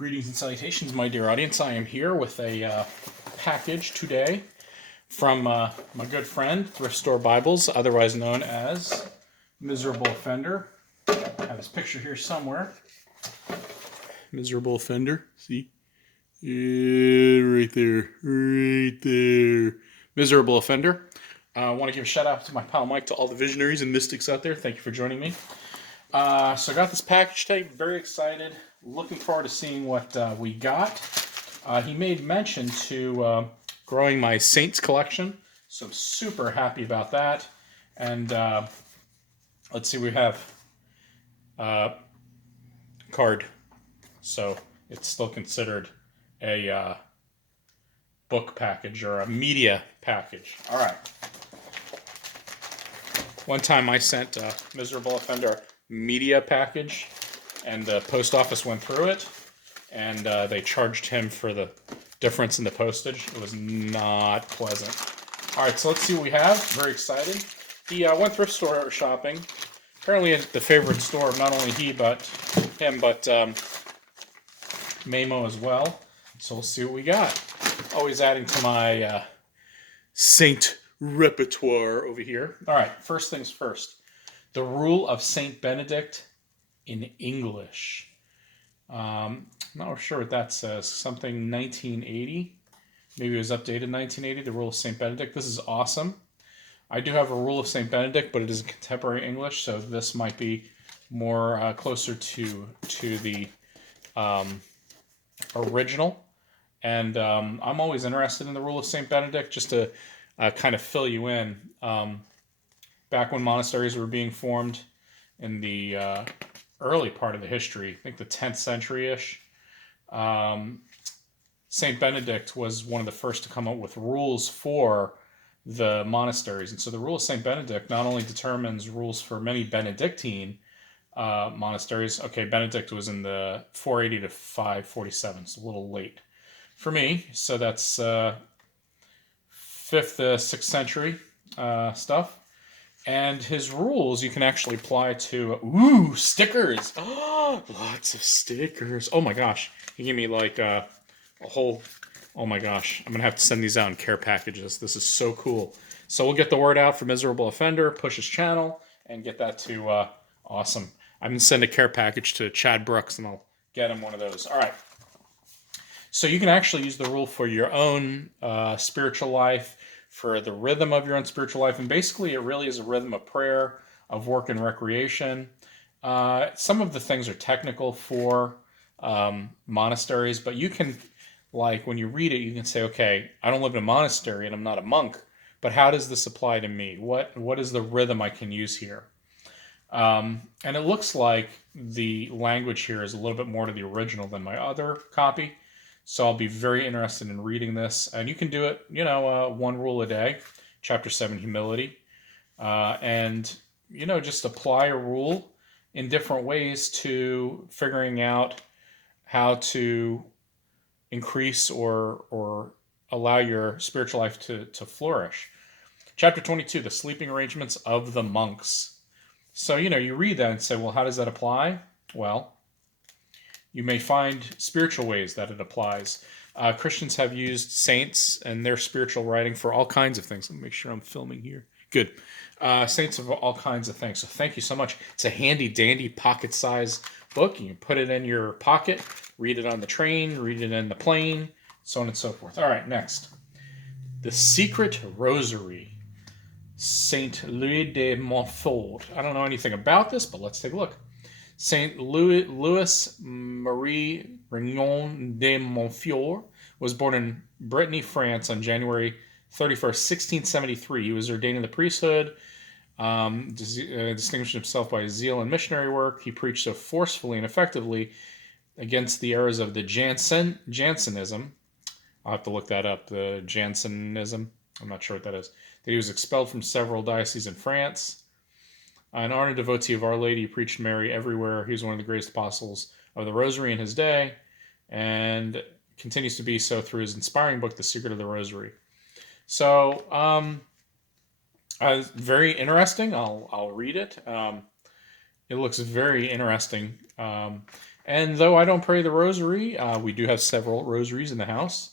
Greetings and salutations, my dear audience. I am here with a package today from my good friend, Thrift Store Bibles, otherwise known as Miserable Offender. I have his picture here somewhere. Miserable Offender, see? Yeah, right there. Miserable Offender. I want to give a shout out to my pal Mike, to all the visionaries and mystics out there. Thank you for joining me. So I got this package today. Very excited. Looking forward to seeing what we got. He made mention to growing my Saints collection, so I'm super happy about that. And let's see, we have card, so it's still considered a book package or a media package. All right. One time I sent Miserable Offender media package, and the post office went through it, and they charged him for the difference in the postage. It was not pleasant. All right, so let's see what we have. Very excited. He went thrift store shopping. Apparently the favorite store of not only him, but Mamo as well. So we'll see what we got. Always adding to my Saint repertoire over here. All right, first things first. The Rule of Saint Benedict in English. Not sure what that says. Something 1980. Maybe it was updated in 1980. The Rule of Saint Benedict. This is awesome. I do have a Rule of Saint Benedict, but it is in contemporary English, so this might be more closer to the original. And I'm always interested in the Rule of Saint Benedict, just to kind of fill you in. Back when monasteries were being formed in the early part of the history, I think the 10th century-ish, Saint Benedict was one of the first to come up with rules for the monasteries. And so the Rule of Saint Benedict not only determines rules for many Benedictine monasteries. Okay, Benedict was in the 480 to 547, so a little late for me. So that's 5th to 6th century stuff. And his rules you can actually apply to, stickers. Oh, lots of stickers. Oh my gosh. He gave me like a whole, oh my gosh. I'm going to have to send these out in care packages. This is so cool. So we'll get the word out for Miserable Offender, push his channel, and get that to awesome. I'm going to send a care package to Chad Brooks, and I'll get him one of those. All right. So you can actually use the rule for your own spiritual life, for the rhythm of your own spiritual life. And basically, it really is a rhythm of prayer, of work and recreation. Some of the things are technical for monasteries, but you can, like, when you read it, you can say, okay, I don't live in a monastery and I'm not a monk, but how does this apply to me? What is the rhythm I can use here? And it looks like the language here is a little bit more to the original than my other copy. So I'll be very interested in reading this. And you can do it, one rule a day, Chapter 7, Humility. And, just apply a rule in different ways to figuring out how to increase or allow your spiritual life to flourish. Chapter 22, the sleeping arrangements of the monks. So, you read that and say, well, how does that apply? Well, you may find spiritual ways that it applies. Christians have used saints and their spiritual writing for all kinds of things. Let me make sure I'm filming here. Good. Saints of all kinds of things. So thank you so much. It's a handy-dandy pocket-sized book. You can put it in your pocket, read it on the train, read it in the plane, so on and so forth. All right, next. The Secret Rosary. Saint Louis de Montfort. I don't know anything about this, but let's take a look. Saint Louis Marie Rignon de Montfort was born in Brittany, France on January 31st, 1673. He was ordained in the priesthood, distinguished himself by his zeal in missionary work. He preached so forcefully and effectively against the errors of the Jansenism. I'll have to look that up, the Jansenism. I'm not sure what that is. That he was expelled from several dioceses in France. An ardent devotee of Our Lady, he preached Mary everywhere. He was one of the greatest apostles of the Rosary in his day, and continues to be so through his inspiring book, The Secret of the Rosary. So, very interesting. I'll read it. It looks very interesting. And And though I don't pray the rosary, we do have several rosaries in the house.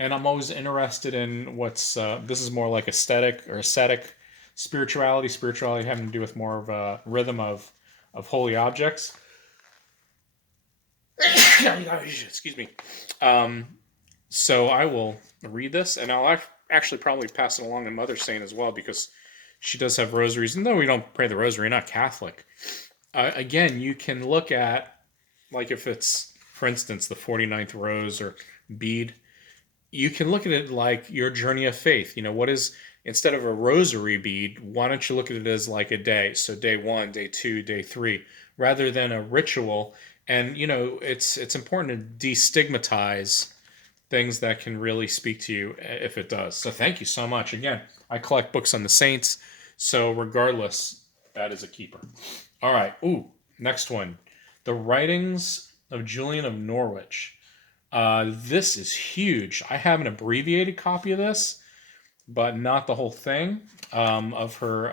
And I'm always interested in what's, this is more like aesthetic or ascetic spirituality, spirituality having to do with more of a rhythm of holy objects. Excuse me. Um, so I will read this, and I'll actually probably pass it along to Mother Saint as well, because she does have rosaries. And though we don't pray the rosary, not Catholic. Again, you can look at, like if it's, for instance, the 49th rose or bead, you can look at it like your journey of faith. What is, instead of a rosary bead, why don't you look at it as like a day? So day 1, day 2, day 3, rather than a ritual. And it's important to destigmatize things that can really speak to you if it does. So thank you so much. Again, I collect books on the saints, so regardless, that is a keeper. All right. Ooh, next one. The Writings of Julian of Norwich. This is huge. I have an abbreviated copy of this, but not the whole thing of her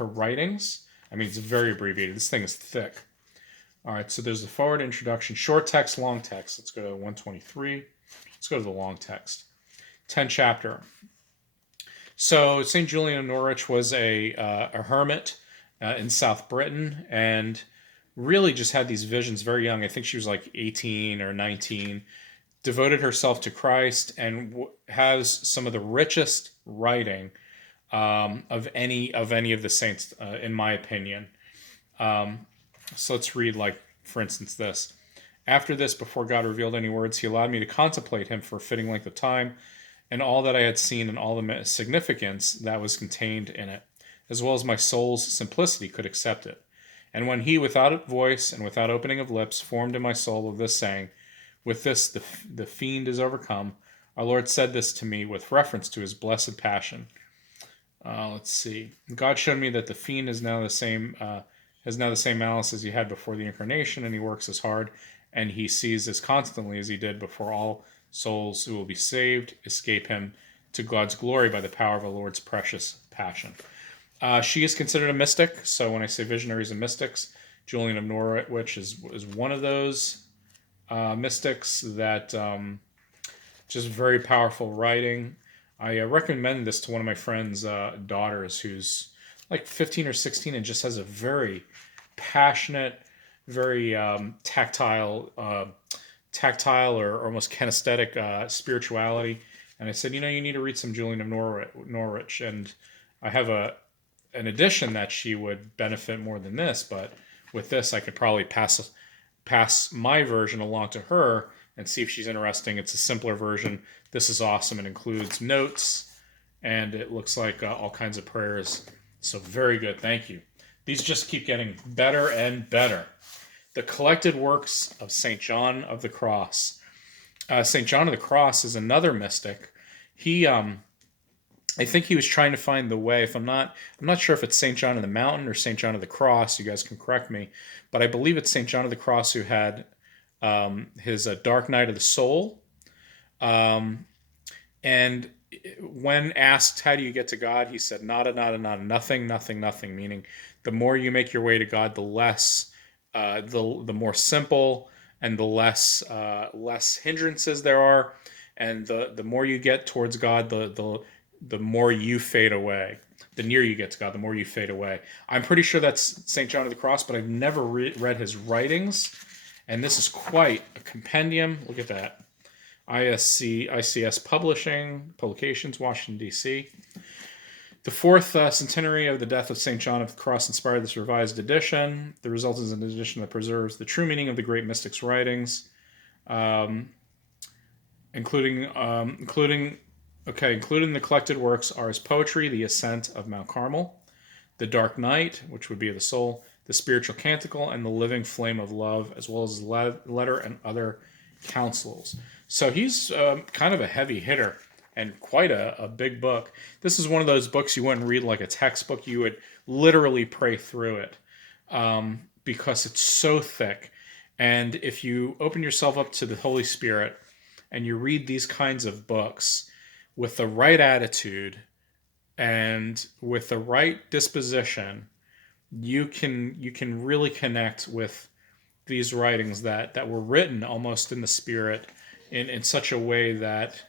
writings. I mean, it's very abbreviated. This thing is thick. All right, so there's the forward introduction, short text, long text. Let's go to 123. Let's go to the long text. 10 chapter. So St. Julian of Norwich was a hermit in South Britain, and really just had these visions very young. I think she was like 18 or 19. Devoted herself to Christ, and has some of the richest writing of any of the saints, in my opinion. So let's read, like, for instance, this. After this, before God revealed any words, he allowed me to contemplate him for a fitting length of time, and all that I had seen and all the significance that was contained in it, as well as my soul's simplicity could accept it. And when he, without voice and without opening of lips, formed in my soul of this saying, with this the fiend is overcome, our Lord said this to me with reference to his blessed passion. Let's see. God showed me that the fiend is now the same malice as he had before the incarnation, and he works as hard, and he sees as constantly as he did before all souls who will be saved escape him to God's glory by the power of our Lord's precious passion. She is considered a mystic, so when I say visionaries and mystics, Julian of Norwich is one of those mystics that just very powerful writing. I recommend this to one of my friend's daughters, who's like 15 or 16 and just has a very passionate, very tactile or almost kinesthetic spirituality. And I said, you need to read some Julian of Norwich. And I have an edition that she would benefit more than this, but with this I could probably pass my version along to her and see if she's interesting. It's a simpler version. This is awesome. It includes notes, and it looks like all kinds of prayers. So very good. Thank you. These just keep getting better and better. The collected works of St. John of the Cross. St. John of the Cross is another mystic. He, I think he was trying to find the way. I'm not sure if it's St. John of the Mountain or St. John of the Cross. You guys can correct me, but I believe it's St. John of the Cross who had his dark night of the soul. And when asked, how do you get to God? He said, nada, nada, nada, nothing, nothing, nothing. Meaning, the more you make your way to God, the less, the more simple and the less hindrances there are, and the more you get towards God, the more you fade away. The nearer you get to God, the more you fade away. I'm pretty sure that's St. John of the Cross, but I've never read his writings, and this is quite a compendium. Look at that. ICS Publications, Washington, D.C. The fourth centenary of the death of St. John of the Cross inspired this revised edition. The result is an edition that preserves the true meaning of the great mystic's writings, including the collected works are his poetry, The Ascent of Mount Carmel, The Dark Night, which would be of the soul, The Spiritual Canticle, and The Living Flame of Love, as well as his letter and other counsels. So he's kind of a heavy hitter and quite a big book. This is one of those books you wouldn't read like a textbook. You would literally pray through it because it's so thick. And if you open yourself up to the Holy Spirit and you read these kinds of books with the right attitude and with the right disposition, you can really connect with these writings that were written almost in the Spirit in such a way that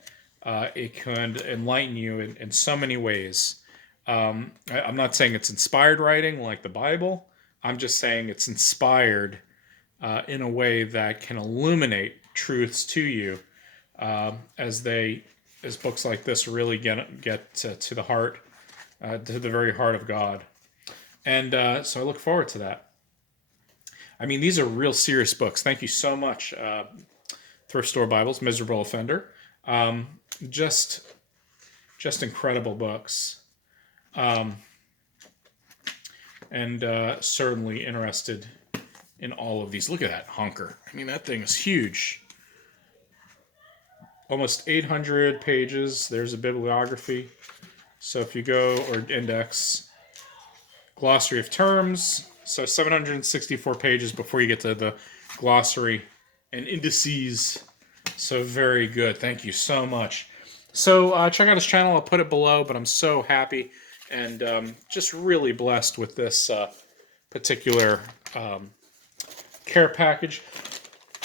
it could enlighten you in so many ways. I'm not saying it's inspired writing like the Bible. I'm just saying it's inspired in a way that can illuminate truths to you as books like this really get to the heart, to the very heart of God. And so I look forward to that. I mean, these are real serious books. Thank you so much, Thrift Store Bibles, Miserable Offender. Just incredible books. And certainly interested in all of these. Look at that honker. I mean, that thing is huge. Almost 800 pages. There's a bibliography. So if you go, or index, glossary of terms. So 764 pages before you get to the glossary and indices. So very good. Thank you so much. So check out his channel. I'll put it below, but I'm so happy and just really blessed with this particular care package.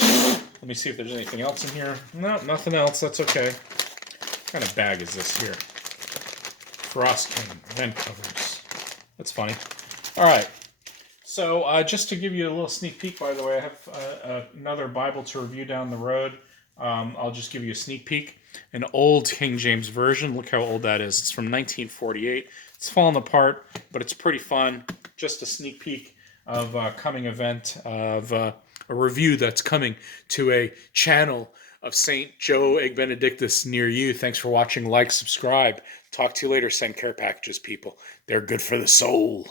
Let me see if there's anything else in here. No, nothing else. That's okay. What kind of bag is this here? Frost King event covers. That's funny. All right. So just to give you a little sneak peek, by the way, I have another Bible to review down the road. I'll just give you a sneak peek. An old King James version. Look how old that is. It's from 1948. It's fallen apart, but it's pretty fun. Just a sneak peek of a coming event, of a review that's coming to a channel of St. Joe Egg Benedictus near you. Thanks for watching. Like, subscribe. Talk to you later. Send care packages, people. They're good for the soul.